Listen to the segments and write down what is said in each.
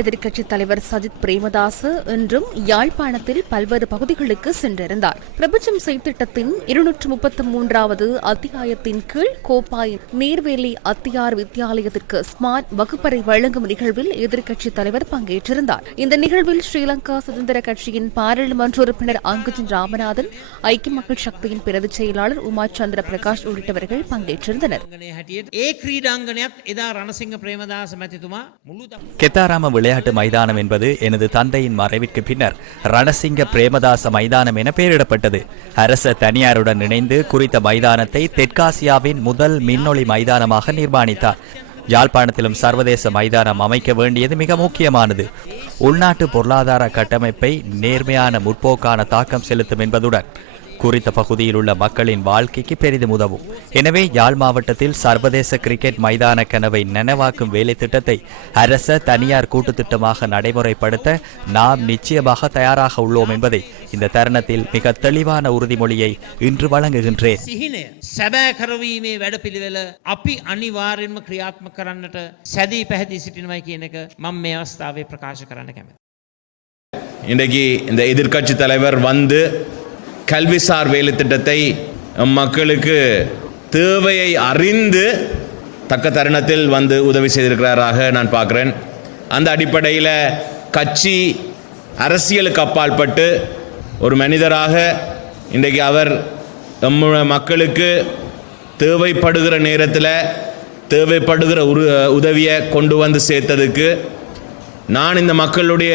எதிர்க்கட்சித் தலைவர் சஜித் பிரேமதாச இன்றும் யாழ்ப்பாணத்தில் பல்வேறு பகுதிகளுக்கு சென்றிருந்தார். பிரபஞ்சம் செய்திட்டத்தின் இருநூற்று முப்பத்தி மூன்றாவது அத்தியாயத்தின் கீழ் கோப்பாய் நீர்வேலி அத்தியார் வித்தியாலயத்திற்கு ஸ்மார்ட் வகுப்பறை வழங்கும் நிகழ்வில் எதிர்க்கட்சித் தலைவர் பங்கேற்றிருந்தார். இந்த நிகழ்வில் ஸ்ரீலங்கா சுதந்திர கட்சியின் பாராளுமன்ற உறுப்பினர் அங்குஜன் ராமநாதன் ஐக்கிய மக்கள் சக்தியின் பிரதிச் செயலாளர் உமா சந்திர பிரகாஷ் உள்ளிட்டவர்கள் பங்கேற்றிருந்தனர். விளையாட்டு மைதானம் என்பது எனது தந்தையின் மறைவிற்கு பின்னர் ரணசிங்க பிரேமதாச மைதானம் என பெயரிடப்பட்டது. அரச தனியாருடன் இணைந்து குறித்த மைதானத்தை தெற்காசியாவின் முதல் மின்னொளி மைதானமாக நிர்மாணித்தார். யாழ்ப்பாணத்திலும் சர்வதேச மைதானம் அமைக்க வேண்டியது மிக முக்கியமானது. உள்நாட்டு பொருளாதார கட்டமைப்பை நேர்மையான முற்போக்கான தாக்கம் செலுத்தும் என்பதுடன் குறித்த பகுதியில் உள்ள மக்களின் வாழ்க்கைக்கு பெரிதும் உதவும் எனவே யாழ் மாவட்டத்தில் சர்வதேச கிரிக்கெட் மைதான கனவை நனவாக்கும் வேலை திட்டத்தை அரச தனியார் கூட்டு திட்டமாக நடைமுறைப்படுத்த நாம் நிச்சயமாக தயாராக உள்ளோம் என்பதை இந்த தருணத்தில் மிக தெளிவான உறுதிமொழியை இன்று வழங்குகின்றேன் සිහිනය සැබෑ කරවීමේ වැඩ පිළිවෙල අපි අනිවාර්යෙන්ම ක්‍රියාත්ම කරන්නට සැදී පැහැදිි සිටිනවයි කියන එක මං මේ අවස්ථාවේ ප්‍රකාශ කරන්න කැමති. இன்றைக்கு இந்த எதிர்க்கட்சி தலைவர் வந்து கல்விசார் வேலை திட்டத்தை மக்களுக்கு தேவையை அறிந்து தக்க தருணத்தில் வந்து உதவி செய்திருக்கிறாராக நான் பார்க்குறேன். அந்த அடிப்படையில் கட்சி அரசியலுக்கு அப்பாற்பட்டு ஒரு மனிதராக இன்றைக்கு அவர் நம்ம மக்களுக்கு தேவைப்படுகிற நேரத்தில் தேவைப்படுகிற உரு உதவியை கொண்டு வந்து சேர்த்ததுக்கு நான் இந்த மக்களுடைய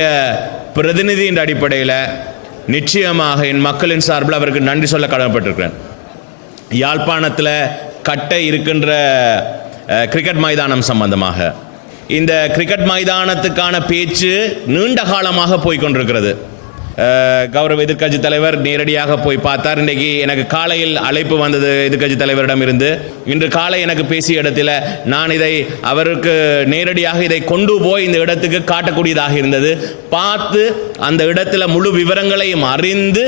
பிரதிநிதி என்ற அடிப்படையில் நிச்சயமாக என் மக்களின் சார்பில் அவருக்கு நன்றி சொல்ல கடமைப்பட்டிருக்கிறேன். யாழ்ப்பாணத்தில் கட்டை இருக்கின்ற கிரிக்கெட் மைதானம் சம்பந்தமாக. இந்த கிரிக்கெட் மைதானத்துக்கான பேச்சு நீண்ட காலமாக போய்கொண்டிருக்கிறது கௌரவ எதிர்க்கட்சி தலைவர் நேரடியாக போய் பார்த்தார். இன்றைக்கு எனக்கு காலையில் அழைப்பு வந்தது எதிர்க்கட்சி தலைவரிடம் இருந்து இன்று காலை எனக்கு பேசிய இடத்துல நான் இதை அவருக்கு நேரடியாக இதை கொண்டு போய் இந்த இடத்துக்கு காட்டக்கூடியதாக இருந்தது. பார்த்து அந்த இடத்துல முழு விவரங்களையும் அறிந்து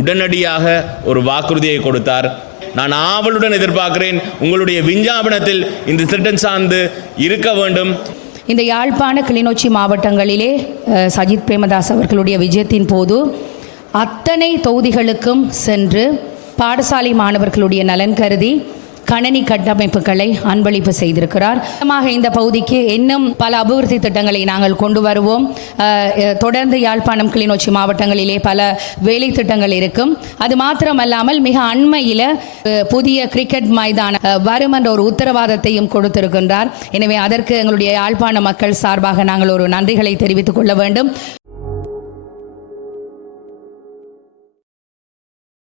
உடனடியாக ஒரு வாக்குறுதியை கொடுத்தார். நான் ஆவலுடன் எதிர்பார்க்கிறேன். உங்களுடைய விஞ்ஞாபனத்தில் இந்த திட்டம் சார்ந்து இருக்க வேண்டும். இந்த யாழ்ப்பாண கிளிநொச்சி மாவட்டங்களிலே சஜித் பிரேமதாஸ் அவர்களுடைய விஜயத்தின் போது அத்தனை தொகுதிகளுக்கும் சென்று பாடசாலை மாணவர்களுடைய நலன் கருதி கணனி கட்டமைப்புகளை அன்பளிப்பு செய்திருக்கிறார். இந்த பகுதிக்கு இன்னும் பல அபிவிருத்தி திட்டங்களை நாங்கள் கொண்டு வருவோம். தொடர்ந்து யாழ்ப்பாணம் கிளிநொச்சி மாவட்டங்களிலே பல வேலை திட்டங்கள் இருக்கும். அது மாத்திரமல்லாமல் மிக அண்மையில் புதிய கிரிக்கெட் மைதான வரும் என்ற ஒரு உத்தரவாதத்தையும் கொடுத்திருக்கின்றார். எனவே அதற்கு எங்களுடைய யாழ்ப்பாண மக்கள் சார்பாக நாங்கள் ஒரு நன்றிகளை தெரிவித்துக் கொள்ள வேண்டும்.